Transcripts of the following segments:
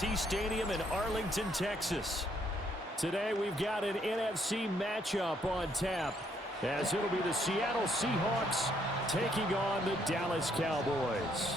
AT&T Stadium in Arlington, Texas. Today we've got an NFC matchup on tap, as it'll be the Seattle Seahawks taking on the Dallas Cowboys.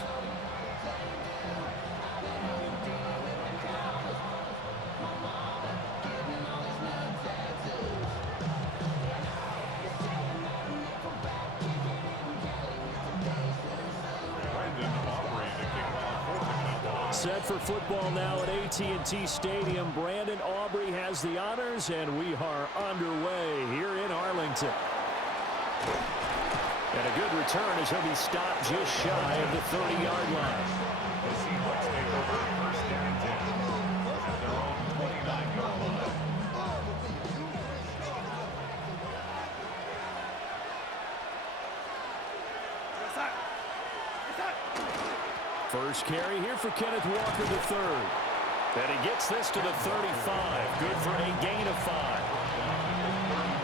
Set for football now at AT&T Stadium. Brandon Aubrey has the honors, and we are underway here in Arlington. And a good return as he'll be stopped just shy of the 30-yard line. The Seahawks take over first down and 10 at their own 29-yard line. First carry here for Kenneth Walker III. And he gets this to the 35. Good for a gain of 5.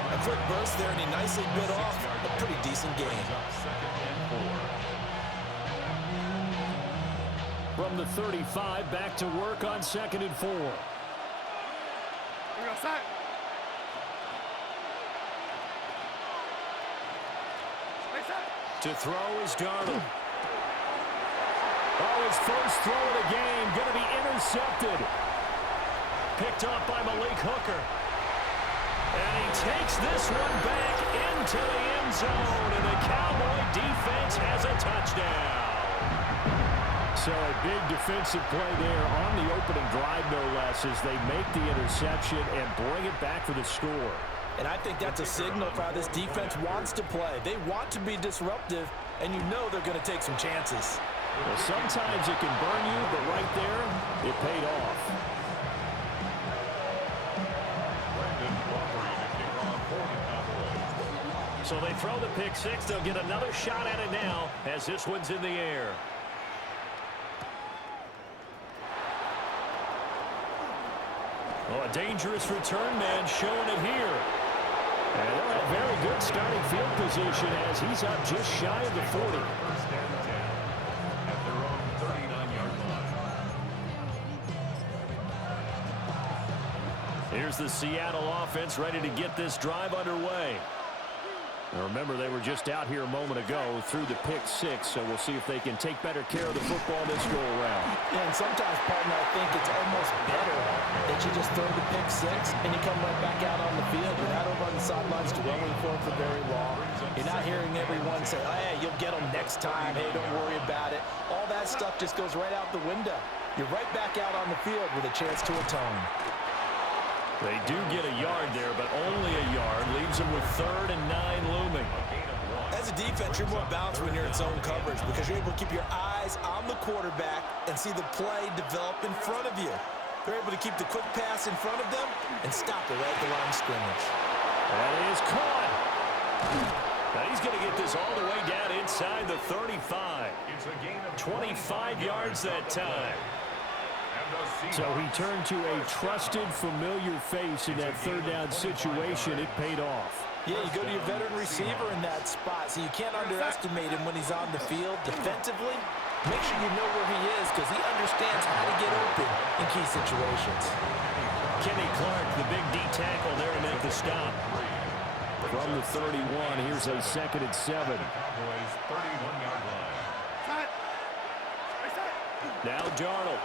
A quick burst there, and he nicely bit off a pretty decent gain. From the 35, back to work on 2nd and 4. To throw is Darnold. Oh, his first throw of the game going to be intercepted. Picked off by Malik Hooker. And he takes this one back into the end zone, and the Cowboy defense has a touchdown. So a big defensive play there on the opening drive, no less, as they make the interception and bring it back for the score. And I think that's a signal for how this defense wants to play. They want to be disruptive, and you know they're going to take some chances. Well, sometimes it can burn you, but right there, it paid off. So they throw the pick six. They'll get another shot at it now as this one's in the air. Oh, a dangerous return man showing it here. And they'll have very good starting field position as he's up just shy of the 40. Here's the Seattle offense ready to get this drive underway. Now remember, they were just out here a moment ago through the pick six, so we'll see if they can take better care of the football this go-around. Yeah, and sometimes, partner, I think it's almost better that you just throw the pick six and you come right back out on the field. You're not over on the sidelines dwelling for it for very long. You're not hearing everyone say, oh, hey, you'll get them next time. Hey, don't worry about it. All that stuff just goes right out the window. You're right back out on the field with a chance to atone. They do get a yard there, but only a yard. Leaves them with 3rd and 9 looming. As a defense, you're more balanced when you're in zone coverage because you're able to keep your eyes on the quarterback and see the play develop in front of you. They're able to keep the quick pass in front of them and stop it right at the line of scrimmage. That is caught. Now he's going to get this all the way down inside the 35. 25 yards that time. So he turned to a trusted, familiar face in that 3rd down situation. It paid off. Yeah, you go to your veteran receiver in that spot, so you can't underestimate him when he's on the field. Defensively, make sure you know where he is because he understands how to get open in key situations. Kenny Clark, the big D tackle there to make the stop. From the 31, here's a 2nd and 7. Now Darnold.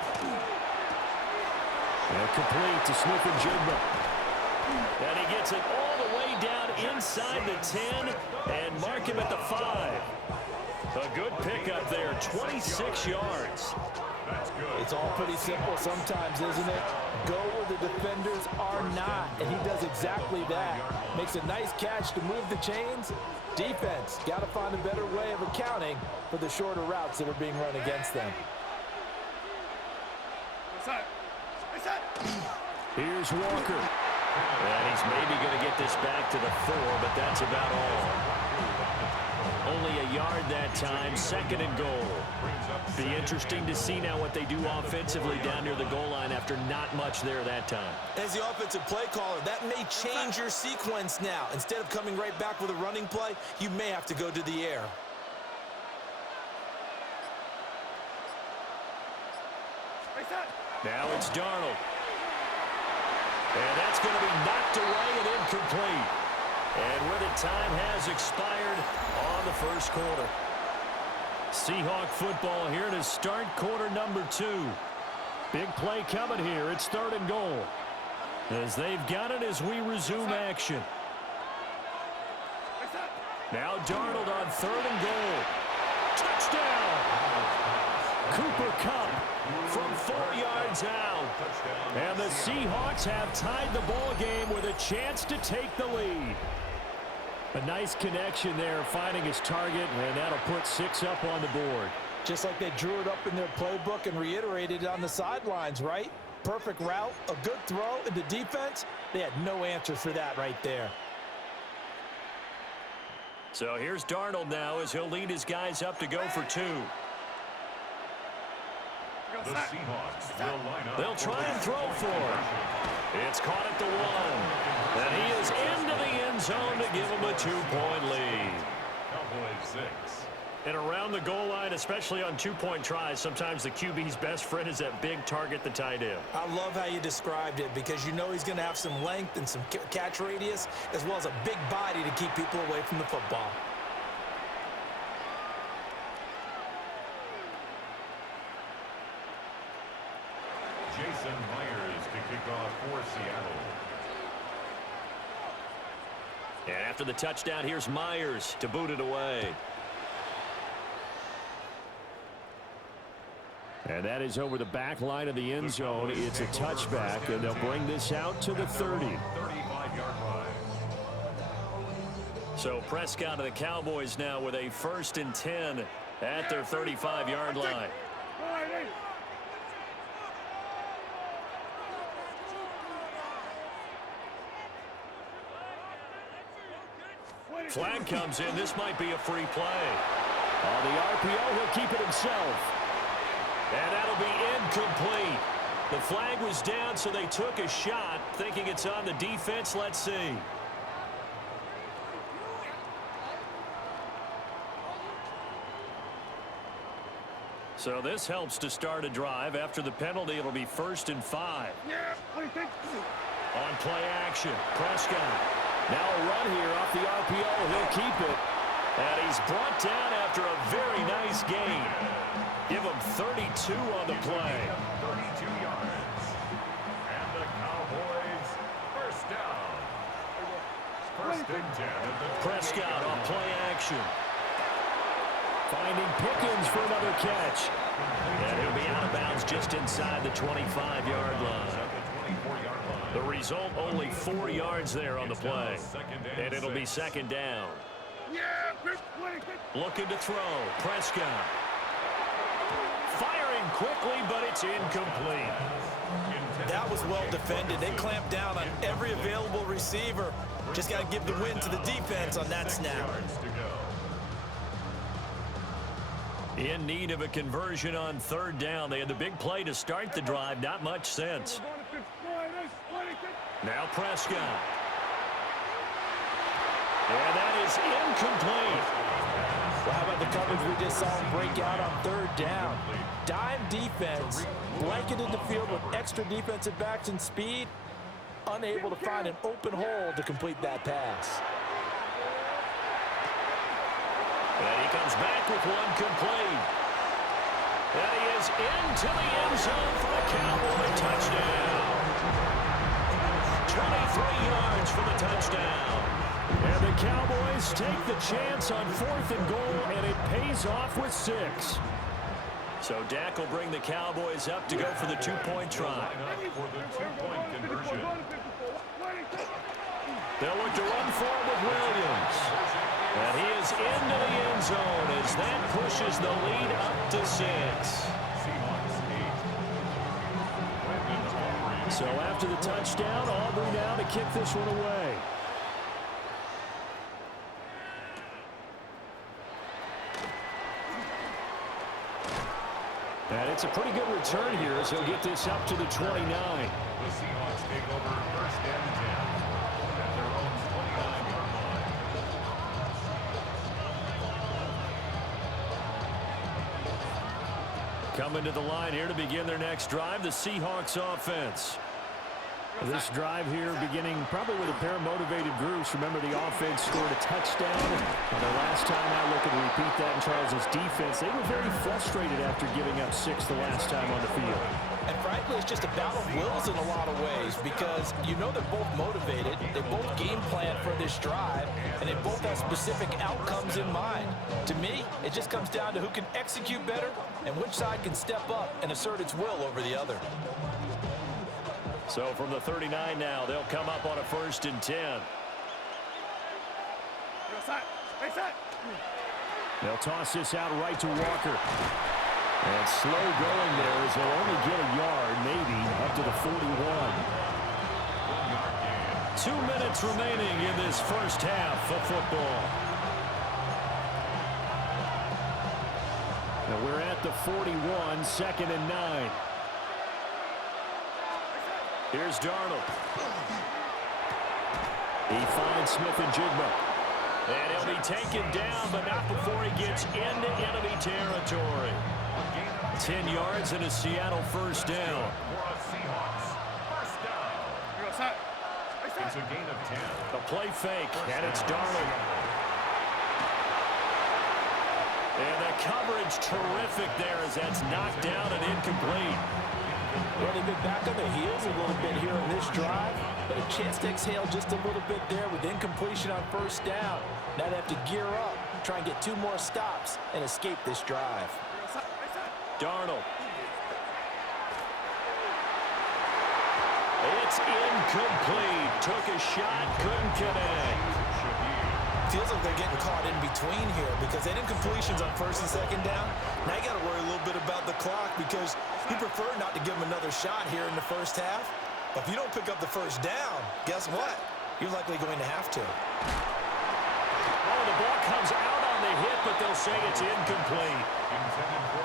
And complete to Smith-Njigba. And he gets it all the way down inside the 10 and mark him at the 5. A good pickup there, 26 yards. It's all pretty simple sometimes, isn't it? Go where the defenders are not, and he does exactly that. Makes a nice catch to move the chains. Defense, got to find a better way of accounting for the shorter routes that are being run against them. Here's Walker. And he's maybe going to get this back to the 4, but that's about all. Only a yard that time, 2nd and goal. Be interesting to see now what they do offensively down near the goal line after not much there that time. As the offensive play caller, that may change your sequence now. Instead of coming right back with a running play, you may have to go to the air. Now it's Darnold. And that's going to be knocked away and incomplete. And with it, time has expired on the first quarter. Seahawk football here to start quarter number 2. Big play coming here. It's 3rd and goal. As they've got it as we resume action. Now Darnold on 3rd and goal. Touchdown! Cooper Kupp from 4 yards out. And the Seahawks have tied the ball game with a chance to take the lead. A nice connection there, finding his target, and that'll put 6 up on the board. Just like they drew it up in their playbook and reiterated it on the sidelines, right? Perfect route, a good throw, and the defense, they had no answer for that right there. So here's Darnold now as he'll lead his guys up to go for 2. The Seahawks will line up. They'll try and throw for it. It's caught at the 1. And he is into the end zone to give him a 2-point lead. Cowboys 6. And around the goal line, especially on 2-point tries, sometimes the QB's best friend is that big target, the tight end. I love how you described it because you know he's going to have some length and some catch radius as well as a big body to keep people away from the football. Jason Myers to kick off for Seattle. And after the touchdown, here's Myers to boot it away. And that is over the back line of the end zone. It's a touchback, and they'll bring this out to the 30. 35-yard line. So Prescott of the Cowboys now with a 1st and 10 at their 35-yard line. Flag comes in. This might be a free play. On the RPO, he'll keep it himself. And that'll be incomplete. The flag was down, so they took a shot, thinking it's on the defense. Let's see. So this helps to start a drive. After the penalty, it'll be 1st and 5. On play action, Prescott. Now a run here off the RPO. He'll keep it. And he's brought down after a very nice gain. Give him 32 on the play. 32 yards. And the Cowboys first down. 1st and 10 at the Prescott on play action. Finding Pickens for another catch. And he'll be out of bounds just inside the 25-yard line. The result, only 4 yards there on the play. And it'll be 2nd down. Looking to throw. Prescott. Firing quickly, but it's incomplete. That was well defended. They clamped down on every available receiver. Just got to give the win to the defense on that snap. In need of a conversion on 3rd down. They had the big play to start the drive. Not much sense. Now Prescott. And that is incomplete. Well, how about the coverage we just saw him break out on 3rd down? Dime defense, blanketed the field with extra defensive backs and speed, unable to find an open hole to complete that pass. And he comes back with one complete. And he is into the end zone for a Cowboy touchdown. 23 yards for the touchdown. And the Cowboys take the chance on 4th and goal, and it pays off with 6. So Dak will bring the Cowboys up to go for the 2-point try. For the 2-point conversion. They'll look to run forward with Williams. And he is into the end zone as that pushes the lead up to 6. So after the touchdown, Aubrey now to kick this one away. And it's a pretty good return here as he'll get this up to the 29. The Seahawks take over 1st and 10 at their own 29-yard line. Coming to the line here to begin their next drive, the Seahawks offense. This drive here beginning probably with a pair of motivated groups. Remember, the offense scored a touchdown. The last time out, looking to repeat that in Charles' defense. They were very frustrated after giving up 6 the last time on the field. And frankly, it's just a battle of wills in a lot of ways because you know they're both motivated. They both game plan for this drive, and they both have specific outcomes in mind. To me, it just comes down to who can execute better and which side can step up and assert its will over the other. So from the 39 now, they'll come up on a 1st and 10. They'll toss this out right to Walker. And slow going there as they'll only get a yard, maybe, up to the 41. 2 minutes remaining in this first half of football. Now we're at the 41, 2nd and 9. Here's Darnold. He finds Smith and Jigba. And he'll be taken down, but not before he gets into enemy territory. 10 yards and a Seattle 1st down. It's a gain of 10. A play fake, and it's Darnold. And the coverage terrific there as that's knocked down and incomplete. Well, they've been back on their heels a little bit here in this drive, but a chance to exhale just a little bit there with incompletion on 1st down. Now they have to gear up, try and get 2 more stops, and escape this drive. Darnold. It's incomplete. Took a shot, couldn't connect. Feels like they're getting caught in between here because they didn't completions on 1st and 2nd down. Now you got to worry a little bit about the clock because you prefer not to give them another shot here in the 1st half. But if you don't pick up the 1st down, guess what? You're likely going to have to. Oh, the ball comes out on the hit, but they'll say it's incomplete.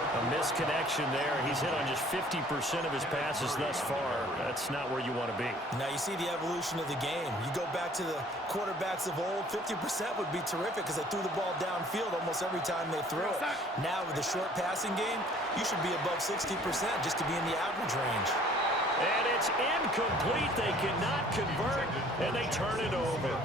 A misconnection there. He's hit on just 50% of his passes thus far. That's not where you want to be. Now you see the evolution of the game. You go back to the quarterbacks of old, 50% would be terrific because they threw the ball downfield almost every time they threw it. Now with the short passing game, you should be above 60% just to be in the average range. And it's incomplete. They cannot convert, and they turn it over.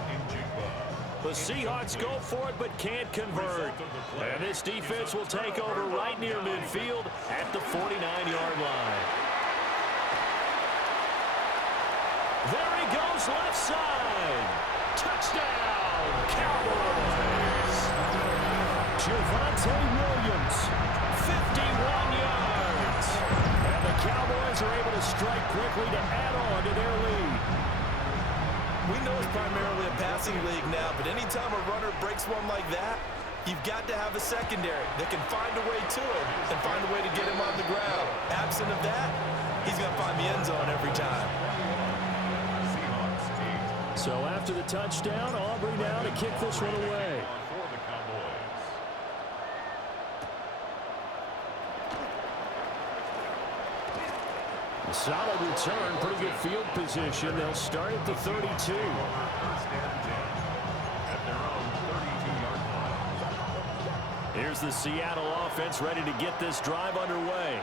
The Seahawks go for it but can't convert. And this defense will take over right near midfield at the 49-yard line. There he goes left side. Touchdown, Cowboys. Javonte Williams, 51 yards. And the Cowboys are able to strike quickly to add on to their lead. We know it's primarily a passing league now, but anytime a runner breaks one like that, you've got to have a secondary that can find a way to it and find a way to get him on the ground. Absent of that, he's going to find the end zone every time. So after the touchdown, Aubrey now to kick this one away. Solid return, pretty good field position. They'll start at the 32. Here's the Seattle offense ready to get this drive underway.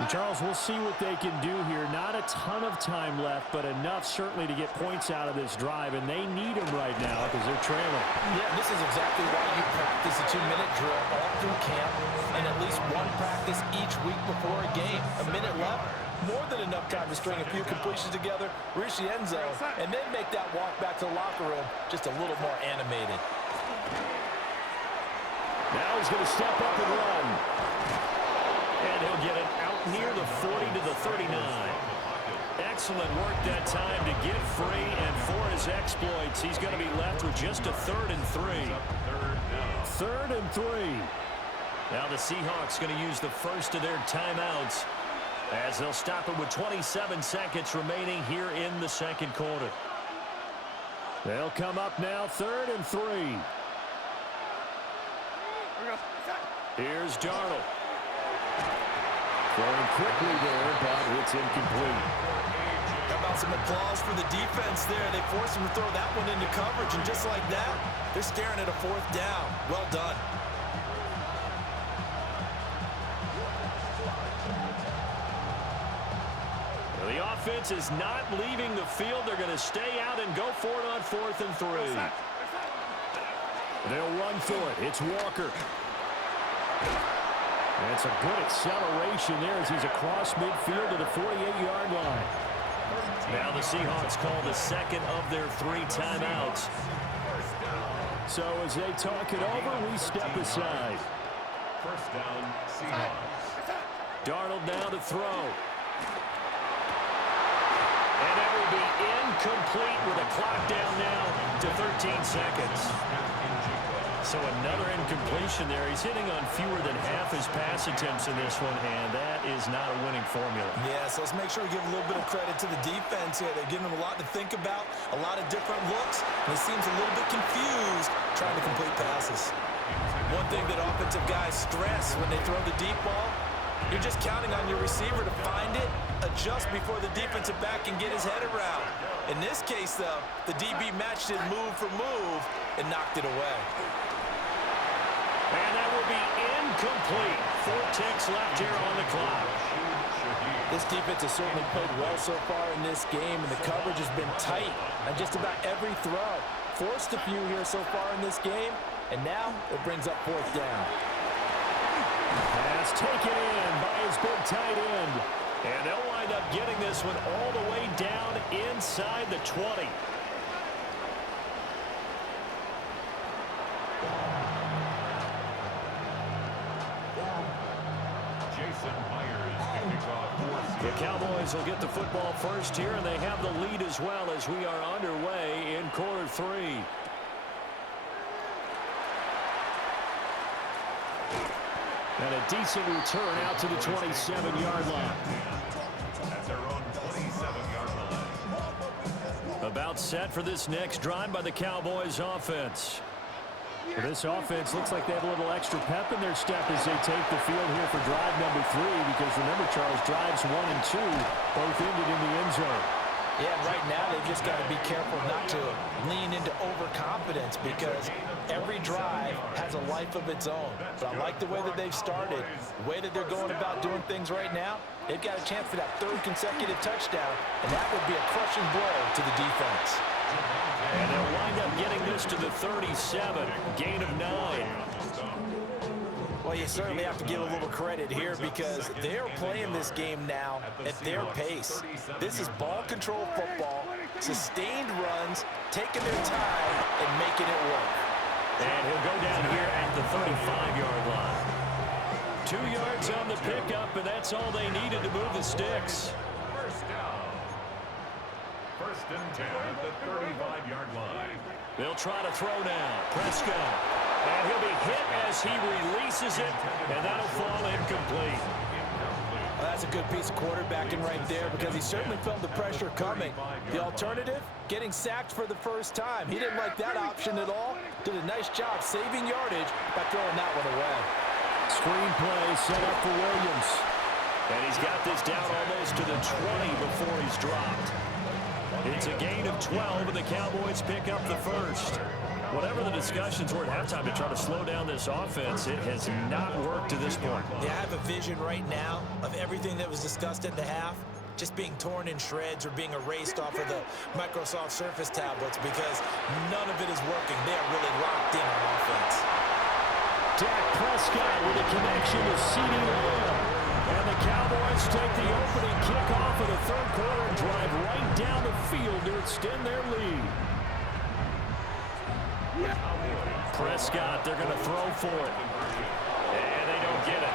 And Charles, we'll see what they can do here. Not a ton of time left, but enough certainly to get points out of this drive, and they need them right now because they're trailing. Yeah, this is exactly why you practice a 2-minute drill all through camp and at least one practice each week before a game. A minute left, more than enough time to string a few completions together, reach the end zone, and then make that walk back to the locker room just a little more animated. Now he's going to step up and run. And he'll get it out near the 40 to the 39. Excellent work that time to get free, and for his exploits, he's going to be left with just a 3rd and 3. 3rd and 3. Now the Seahawks going to use the first of their timeouts as they'll stop it with 27 seconds remaining here in the 2nd quarter. They'll come up now 3rd and 3. Here's Darnold. Throwing quickly there, but it's incomplete. How about some applause for the defense there? They forced him to throw that one into coverage, and just like that, they're staring at a 4th down. Well done. defense is not leaving the field. They're going to stay out and go for it on 4th and 3. They'll run for it. It's Walker. That's a good acceleration there as he's across midfield to the 48-yard line. Now the Seahawks call the second of their 3 timeouts. So as they talk it over, we step aside. First down, Seahawks. Darnold now to throw. And that will be incomplete with a clock down now to 13 seconds. So another incompletion there. He's hitting on fewer than half his pass attempts in this one, and that is not a winning formula. Yeah, so let's make sure we give a little bit of credit to the defense here. They're giving them a lot to think about, a lot of different looks, and it seems a little bit confused trying to complete passes. One thing that offensive guys stress when they throw the deep ball, you're just counting on your receiver to find it, adjust before the defensive back can get his head around. In this case, though, the DB matched it move for move and knocked it away. And that will be incomplete. 4 ticks left here on the clock. This defense has certainly played well so far in this game, and the coverage has been tight on just about every throw. Forced a few here so far in this game, and now it brings up 4th down. Pass taken in by his big tight end. And they'll wind up getting this one all the way down inside the 20. The Cowboys will get the football first here, and they have the lead as well as we are underway in quarter 3. And a decent return out to the 27-yard line. At their own 27-yard line. About set for this next drive by the Cowboys offense. Well, this offense looks like they have a little extra pep in their step as they take the field here for drive number 3, because remember, Charles, drives 1 and 2 both ended in the end zone. Yeah, right now they've just got to be careful not to lean into overconfidence, because every drive has a life of its own. But I like the way that they've started, the way that they're going about doing things right now. They've got a chance for that 3rd consecutive touchdown, and that would be a crushing blow to the defense. And they'll wind up getting this to the 37, gain of 9. Well, you certainly have to give a little credit here, because they're playing this game now at their pace. This is ball control football, sustained runs, taking their time, and making it work. And he'll go down here at the 35-yard line. 2 yards on the pickup, and that's all they needed to move the sticks. First down. First and 10 at the 35-yard line. They'll try to throw now. Prescott. And he'll be hit as he releases it, and that'll fall incomplete. Well, that's a good piece of quarterbacking right there, because he certainly felt the pressure coming. The alternative, getting sacked for the first time. He didn't like that option at all. Did a nice job saving yardage by throwing that one away. Screenplay set up for Williams. And he's got this down almost to the 20 before he's dropped. It's a gain of 12, and the Cowboys pick up the first. Whatever the discussions were at halftime to try to slow down this offense, it has not worked to this point. Yeah, I have a vision right now of everything that was discussed at the half just being torn in shreds or being erased off of the Microsoft Surface tablets, because none of it is working. They are really locked in on offense. Dak Prescott with a connection to CeeDee Lamb. And the Cowboys take the opening kickoff of the 3rd quarter and drive right down the field to extend their lead. Prescott, they're going to throw for it. And they don't get it.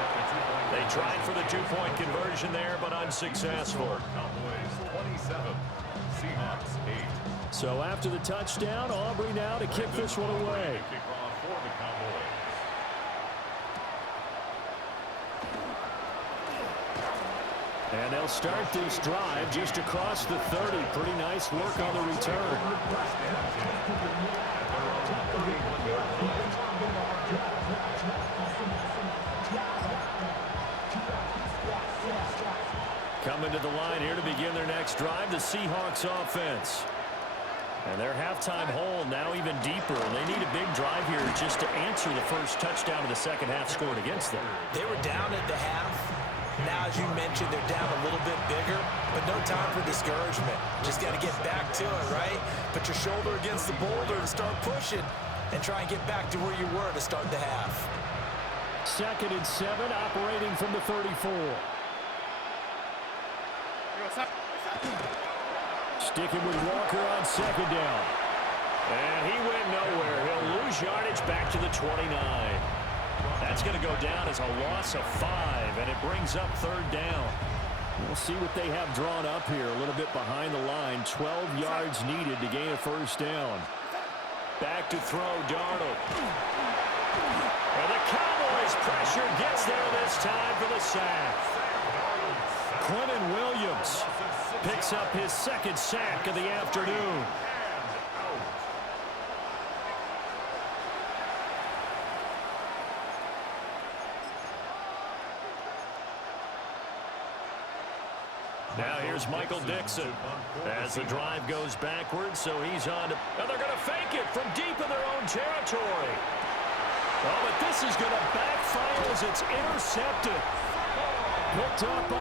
They tried for the 2-point conversion there, but unsuccessful. Cowboys 27, Seahawks 8. So after the touchdown, Aubrey now to kick this one away. Kickoff for the Cowboys. And they'll start this drive just across the 30. Pretty nice work on the return. Coming to the line here to begin their next drive, the Seahawks offense. And their halftime hole now even deeper, and they need a big drive here just to answer the first touchdown of the second half scored against them. They were down at the half. Now, as you mentioned, they're down a little bit bigger, but no time for discouragement. Just got to get back to it, right? Put your shoulder against the boulder and start pushing and try and get back to where you were to start the half. 2nd and 7, operating from the 34. Sticking with Walker on 2nd down. And he went nowhere. He'll lose yardage back to the 29. That's going to go down as a loss of 5, and it brings up 3rd down. We'll see what they have drawn up here. A little bit behind the line. 12 yards needed to gain a 1st down. Back to throw, Darnold. And the Cowboys pressure gets there this time for the sack. Quentin Williams picks up his 2nd sack of the afternoon. Now here's Michael Dixon as the drive goes backwards, so he's on to, and they're going to fake it from deep in their own territory. Oh, but this is going to backfire as it's intercepted. Picked up by